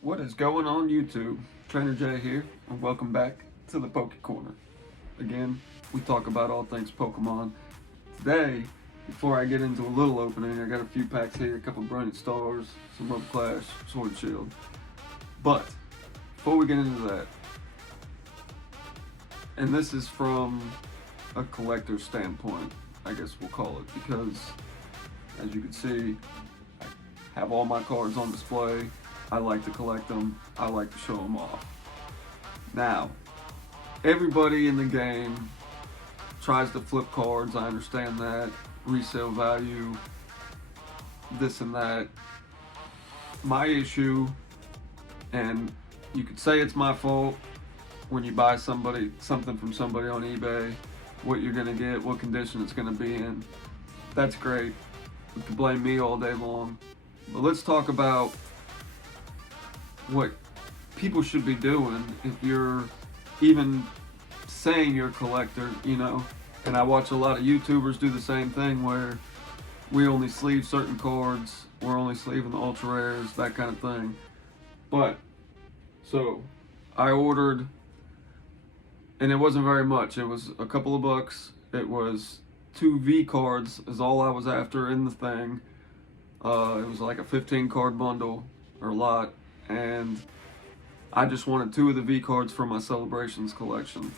What is going on YouTube? Trainer Jay here, and welcome back to the Poke Corner. Again, we talk about all things Pokemon. Today, before I get into a little opening, I got a few packs here, a couple Brilliant Stars, some Rogue Clash, Sword Shield. But, before we get into that, and this is from a collector's standpoint, I guess we'll call it, because as you can see, I have all my cards on display. I like to collect them. I like to show them off. Now, everybody in the game tries to flip cards. I understand that. Resale value, this and that. My issue, and you could say it's my fault when you buy something from somebody on eBay, what you're gonna get, what condition it's gonna be in. That's great. You can blame me all day long. But let's talk about what people should be doing if you're even saying you're a collector, and I watch a lot of YouTubers do the same thing where we only sleeve certain cards, we're only sleeving the ultra rares, that kind of thing. But, so, I ordered, and it wasn't very much, it was a couple of bucks, it was 2 V cards is all I was after in the thing. It was like a 15 card bundle, or lot, and I just wanted 2 of the V cards for my Celebrations collection.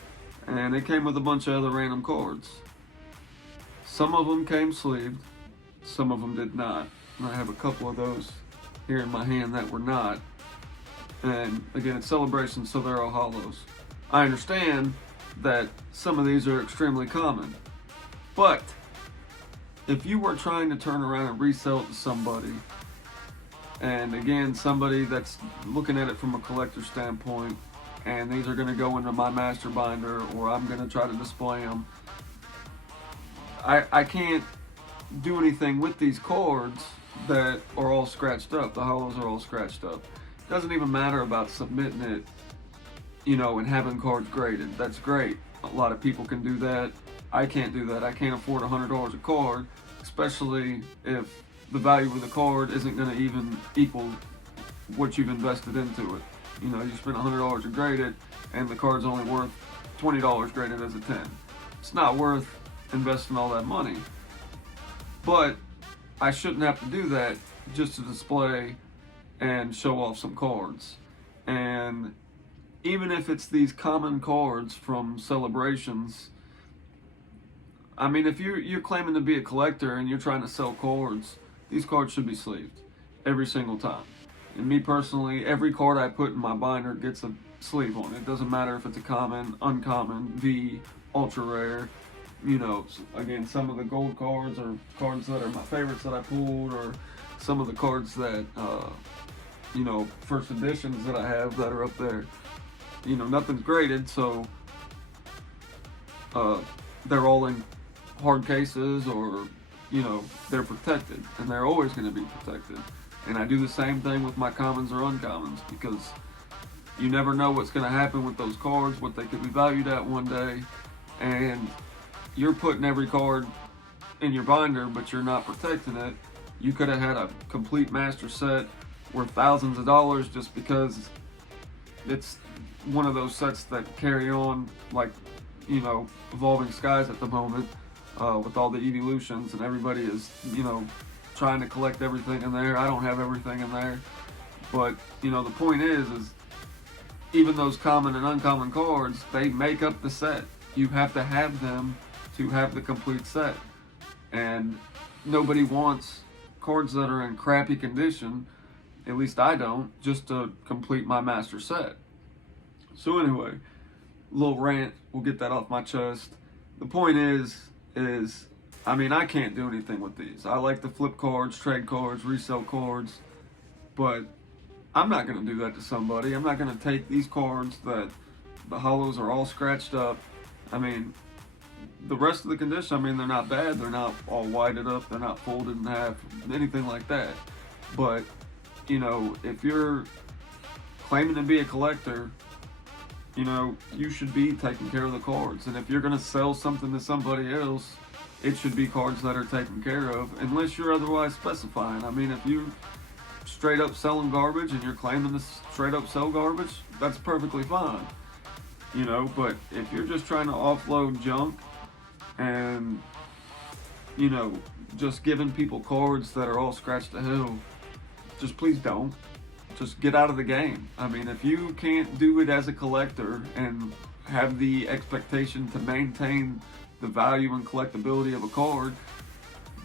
And it came with a bunch of other random cards. Some of them came sleeved, some of them did not. And I have a couple of those here in my hand that were not. And again, it's Celebrations, so they're all hollows. I understand that some of these are extremely common, but if you were trying to turn around and resell it to somebody, and again, somebody that's looking at it from a collector standpoint, and these are going to go into my master binder, or I'm going to try to display them, I can't do anything with these cards that are all scratched up. The hollows are all scratched up. It doesn't even matter about submitting it, and having cards graded. That's great. A lot of people can do that. I can't do that. I can't afford $100 a card, especially if the value of the card isn't going to even equal what you've invested into it. You spend $100 to grade it, and the card's only worth $20 graded as a 10. It's not worth investing all that money. But I shouldn't have to do that just to display and show off some cards. And even if it's these common cards from Celebrations, I mean, if you're claiming to be a collector and you're trying to sell cards, these cards should be sleeved every single time. And me personally, every card I put in my binder gets a sleeve on it. It doesn't matter if it's a common, uncommon, V, ultra rare. Again, some of the gold cards are cards that are my favorites that I pulled, or some of the cards that, first editions that I have that are up there. Nothing's graded, so they're all in hard cases, or they're protected, and they're always going to be protected. And I do the same thing with my commons or uncommons, because you never know what's going to happen with those cards, what they could be valued at one day, and you're putting every card in your binder, but you're not protecting it. You could have had a complete master set worth thousands of dollars just because it's one of those sets that carry on, like, Evolving Skies at the moment, with all the evolutions, and everybody is, trying to collect everything in there. I don't have everything in there, but the point is even those common and uncommon cards, they make up the set. You have to have them to have the complete set, and nobody wants cards that are in crappy condition, at least I don't, just to complete my master set. So anyway, little rant, we'll get that off my chest. The point is I mean, I can't do anything with these. I like to flip cards, trade cards, resell cards, but I'm not going to do that to somebody. I'm not going to take these cards that the hollows are all scratched up. I mean, the rest of the condition, I mean, they're not bad. They're not all whited up. They're not folded in half, anything like that. But, if you're claiming to be a collector, you should be taking care of the cards. And if you're going to sell something to somebody else, it should be cards that are taken care of, unless you're otherwise specifying. I mean, if you straight up selling garbage and you're claiming to straight up sell garbage, that's perfectly fine. You know, but if you're just trying to offload junk and, you know, just giving people cards that are all scratched to hell, just please don't. Just get out of the game. I mean, if you can't do it as a collector and have the expectation to maintain the value and collectability of a card,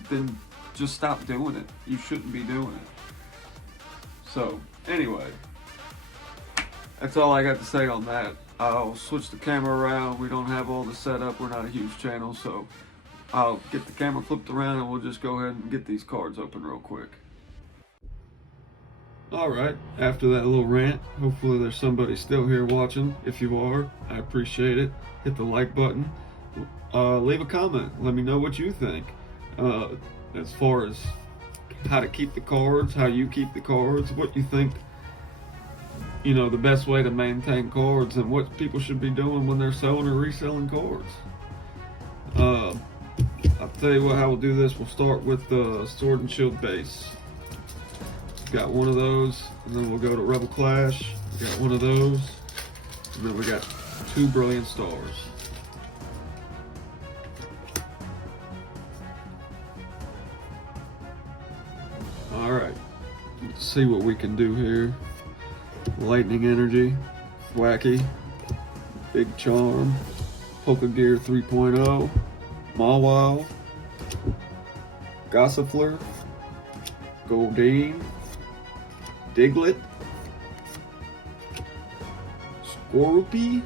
then just stop doing it. You shouldn't be doing it. So, anyway, that's all I got to say on that. I'll switch the camera around. We don't have all the setup. We're not a huge channel, so I'll get the camera flipped around and we'll just go ahead and get these cards open real quick. Alright, after that little rant, hopefully there's somebody still here watching. If you are, I appreciate it. Hit the like button. Leave a comment. Let me know what you think. As far as how to keep the cards, how you keep the cards, what you think, you know, the best way to maintain cards, and what people should be doing when they're selling or reselling cards. I'll tell you what, how we'll do this. We'll start with the Sword and Shield base. Got one of those, and then we'll go to Rebel Clash. We got one of those, and then we got 2 Brilliant Stars. Alright, let's see what we can do here. Lightning Energy, Wacky, Big Charm, Polka Gear 3.0, Mawile, Gossifleur, Goldeen, Diglett, Skorupi,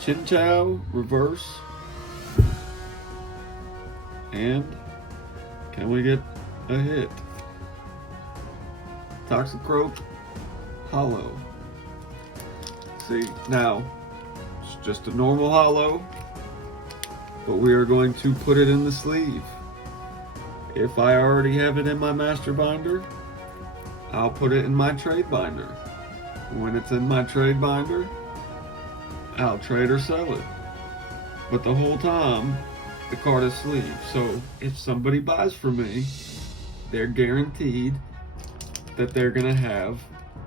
Chinchou Reverse, and can we get a hit? Toxicroak Hollow. See, now it's just a normal hollow, but we are going to put it in the sleeve. If I already have it in my master binder, I'll put it in my trade binder. When it's in my trade binder, I'll trade or sell it. But the whole time, the card is sleeved. So if somebody buys from me, they're guaranteed that they're gonna have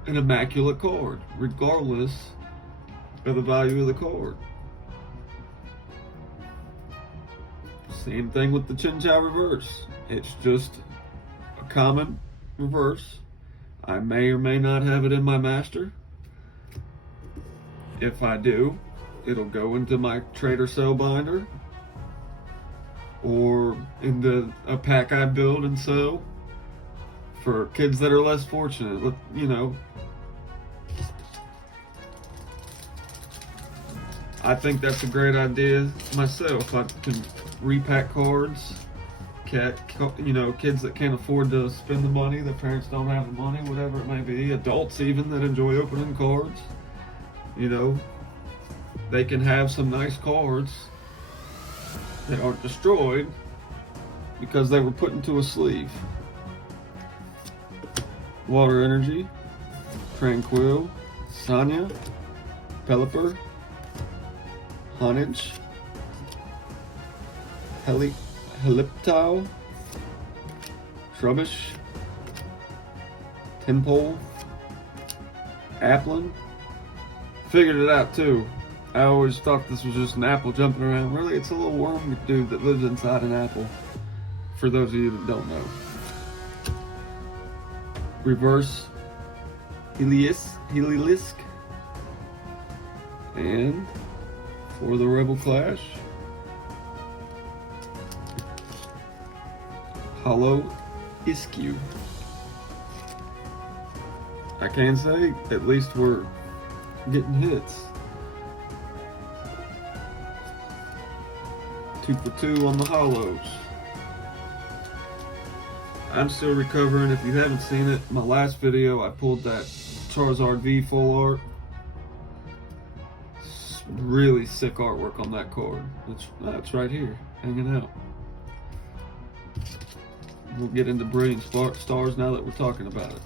an immaculate card, regardless of the value of the card. Same thing with the Chinchou Reverse. It's just a common reverse. I may or may not have it in my master. If I do, it'll go into my trade or sell binder, or into a pack I build and sell for kids that are less fortunate. You know, I think that's a great idea myself. I can repack cards. You know, kids that can't afford to spend the money, their parents don't have the money, whatever it may be, adults even that enjoy opening cards, you know, they can have some nice cards that aren't destroyed because they were put into a sleeve. Water Energy, Tranquil, Sanya, Pelipper, Honage, Heliptile, Trubbish, Timpole, Applin. Figured it out too. I always thought this was just an apple jumping around. Really, it's a little worm dude that lives inside an apple, for those of you that don't know. Reverse Heliolisk. And for the Rebel Clash, Hollow Iskew. I can say at least we're getting hits. 2 for 2 on the hollows. I'm still recovering. If you haven't seen it, my last video I pulled that Charizard V full art. It's really sick artwork on that card. It's right here, hanging out. We'll get into Brilliant Stars now that we're talking about it.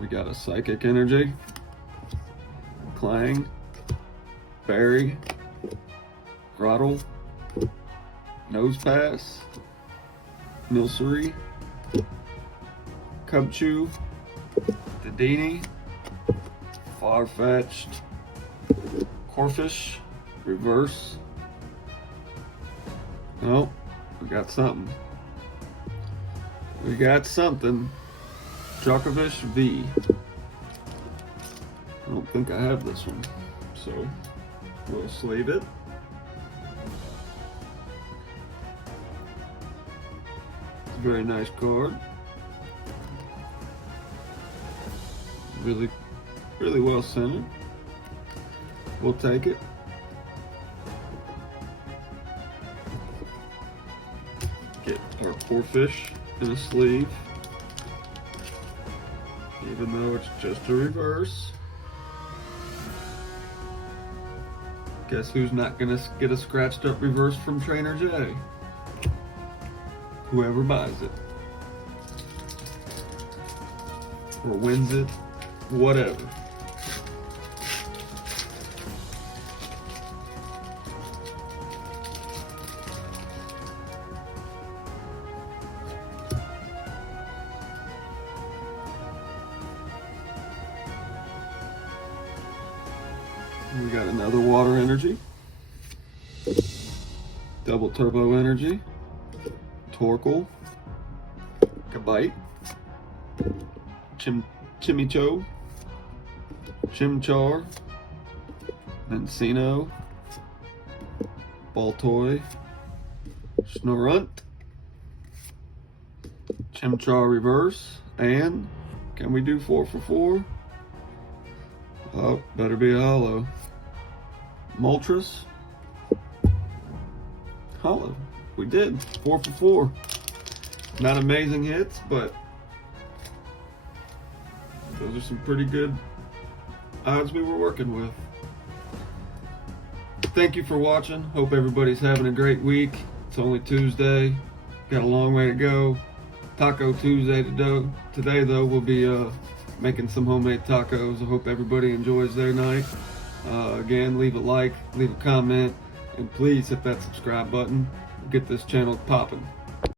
We got a Psychic Energy, Clang, Berry, Grottle, Nosepass, Milcery, Cubchoo, Dedenne, Farfetch'd, Corphish, Reverse. Oh, we got something. We got something. Djokovic V. I don't think I have this one, so we'll sleeve it. It's a very nice card. Really, really well centered. We'll take it. Get our Corphish in a sleeve, even though it's just a reverse. Guess who's not gonna get a scratched up reverse from Trainer J? Whoever buys it. Or wins it, whatever. We got another Water Energy, Double Turbo Energy, Torkoal, Kabite, Chimicho, Chimchar, Mencino, Baltoy, Snorunt, Chimchar Reverse, and can we do 4 for 4? Oh, better be a holo. Moltres, holo. We did 4 for 4. Not amazing hits, but those are some pretty good odds we were working with. Thank you for watching. Hope everybody's having a great week. It's only Tuesday. Got a long way to go. Taco Tuesday today though, we'll be making some homemade tacos. I hope everybody enjoys their night. Again, leave a like, leave a comment, and please hit that subscribe button. Get this channel popping.